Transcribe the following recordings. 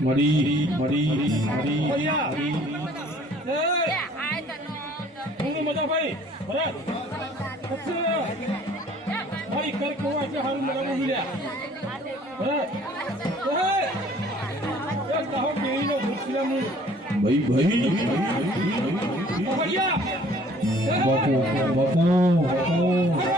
મળી મળી મળી મળી ભાઈ ભાઈ બાપુ બાપુ બાપુ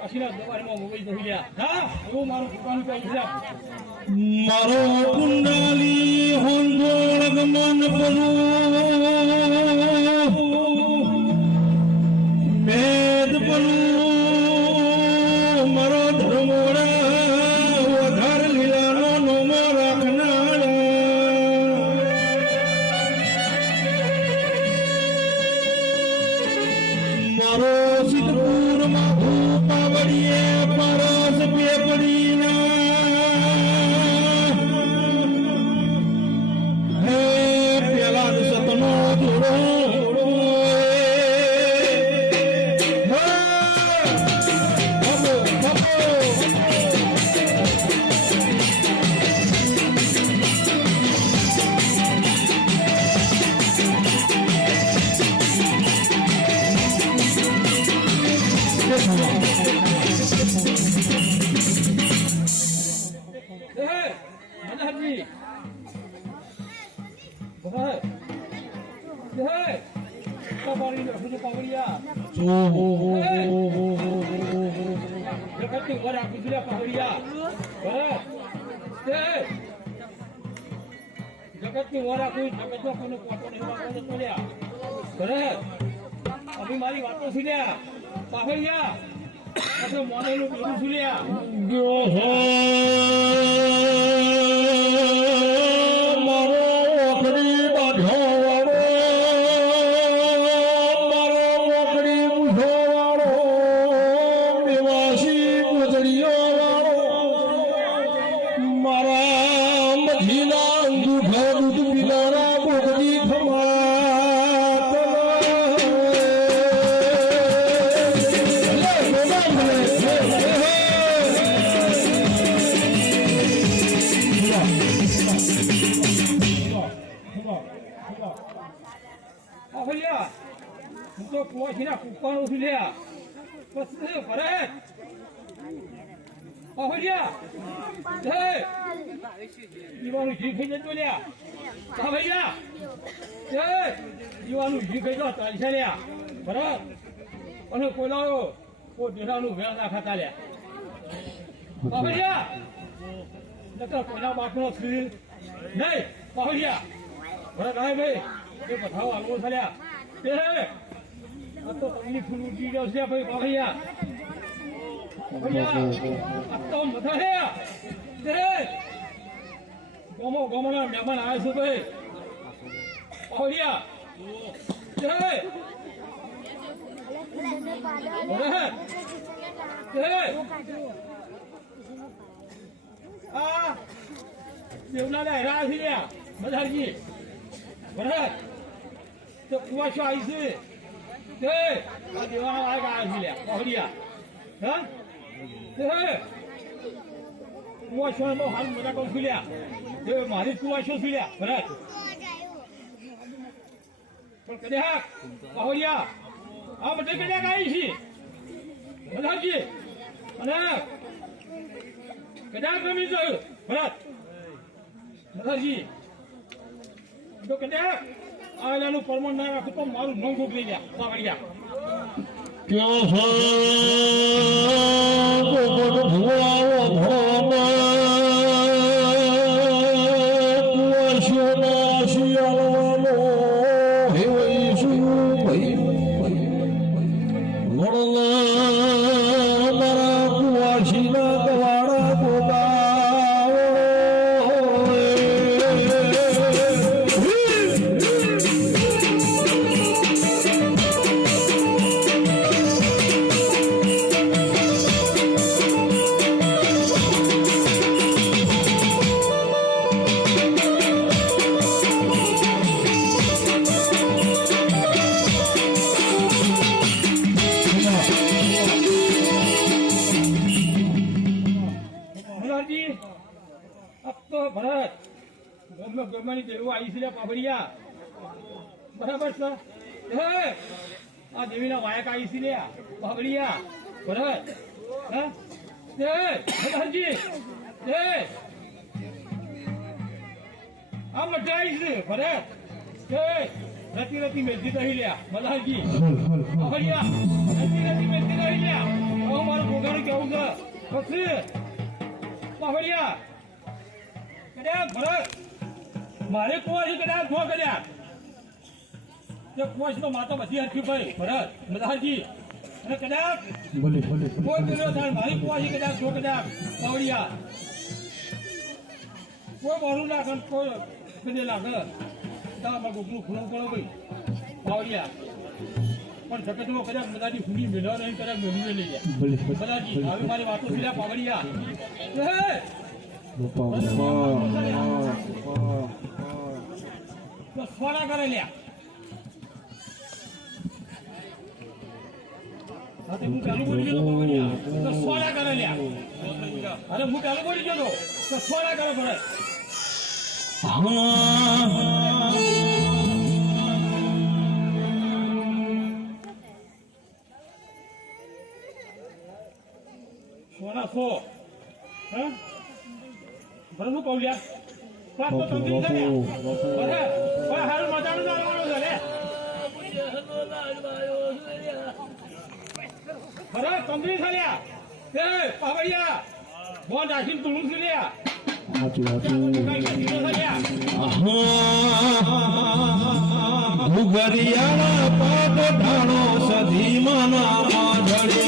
અશીના દરબારમાં મોબાઈલ એવું મારું કુંડાલી હોંજોળ મન પરું કબાડી નો વરા વરા કોઈ જગતનો કોઈને કોટો નહીં હે અભી મારી વાતો સુન્યા પાવડિયા. આપણે અહલ્યા જય જીવાનું જીવ ખાઈ જતો લ્યા. અહલ્યા જય જીવાનું જીવ ખાઈ જતો ચાલશે લ્યા. ભરત અને કોલાયો કો દેરાનું વેળ ના ખાતા લ્યા. અહલ્યા નકર કોઈના બાપનો શ્રી નહીં. અહલ્યા ભરત આવે ભાઈ. એ બધાઓ આગળ થયા તે આ તો તકલીફ ઉઠી ગયો છે, ભાઈ બાભૈયા તે ગોમો ગોમોના મહેમાન આવ્યા છે ભાઈ પાવડિયા આ દેવના હેરા છે મધારજી ભરત તો કુવાશો આવી છે દેવાના વાયક આવ્યા છે લ્યા હા કુવાશો હાલ મજા કહું છું લ્યા. એ મારી કુવાશો છું લ્યા. ભરત પણ કદ્યા પાવડિયા આ બધે કદ્યા આવી છે મધારજી અને કદાચ રમી ગયું ભરત બધાજી તો કદાચ આ એલાનું પરમાણ ના રાખું તો મારું નોંધ ગોગ ગયા ગયા પાવડિયા ક્યાં છે પોપટ છે લે પાવડિયા બરાબર છે? હે? આ દેવીના વાયક આવી છે લે પાવડિયા ભરત હે? જય આ મજા આવી છે ભરત જય રતી રતી મેલતી રહી લ્યા મલ્હારજી પાવડિયા રતી રતી મેલતી રહી લ્યા. હવે મારું પોતાનું કેવું છે? પછી પાવડિયા ભરત મારે કુવાસી કદાચ જો કર્યા? તે કુવાસી તો માતા બધી હરખી ભાઈ ભરત મદારજી અને કદાચ બોલી બોલી કોઈ બોલ્યો થાય મારી કુવાસી કદાચ જો કદાચ કવડિયા કોઈ બોલું નાખે કોઈ કદે નાખે તા અમારે કોકનું ખૂણું કરો ભાઈ કવડિયા પણ જગતમાં કદાચ મદાજી ફૂડી મેળવા નહીં કદાચ મેળવી લઈ જાય મદાજી હવે મારી વાતો થયા પાવડિયા સોના કરે લ્યા તે હું પેલું બોલી ગયો તો સોના કરે લ્યા અરે હું પેલું સોના સો હે ભલે હું કહું લ્યા વાત તો તંત્રી છે લ્યા. હાલ ભલે ના મજાનું જાણવાનું છે લે. ભલે તંત્રી છે લ્યા. એ પાવૈયા. બોન રાખીને તુણું છે લ્યા. ઘુઘરિયાળા પાટ ઢાણો સધી મના માધડે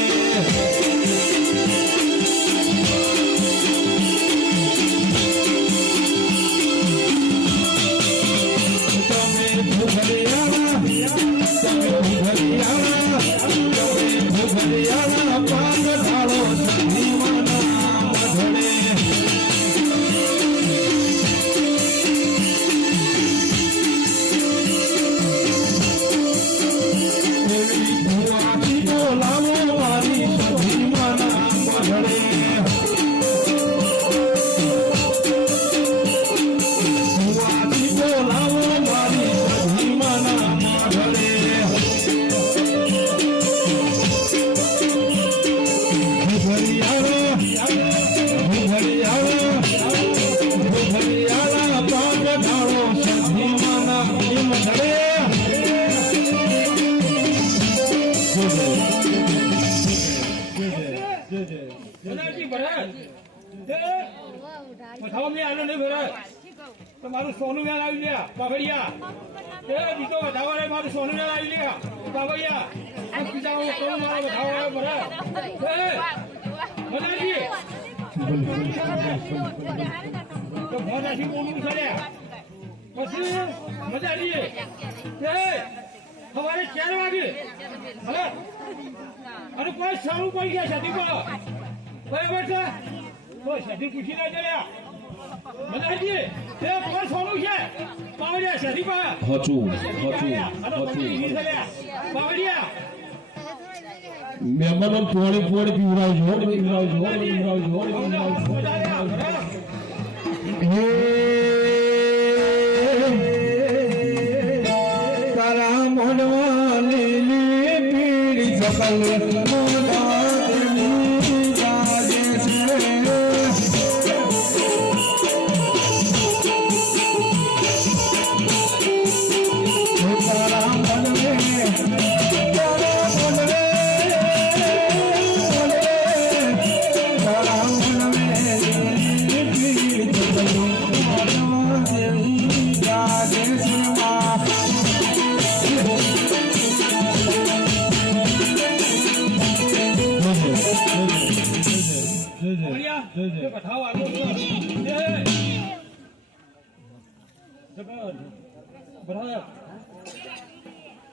તમારું સોનું વેલ આવી ગયા પગડિયા એ બીજો વધાવા રે મારું સોનું વેલ આવી ગયા પગડિયા બીજા સોનું વેલ વધાવા ભરા મોટાથી બોલું પછી મજા જઈએ સવારે ચાર વાગે અને કોઈ સારું પડી ગયા છે દીપો બરાબર છે? તો સધી પૂછી લેજે લ્યા મનાજી તે પર સોનું તારા મનવાની પીડી સકલ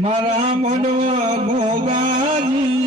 મારા મનવા ભોગાજી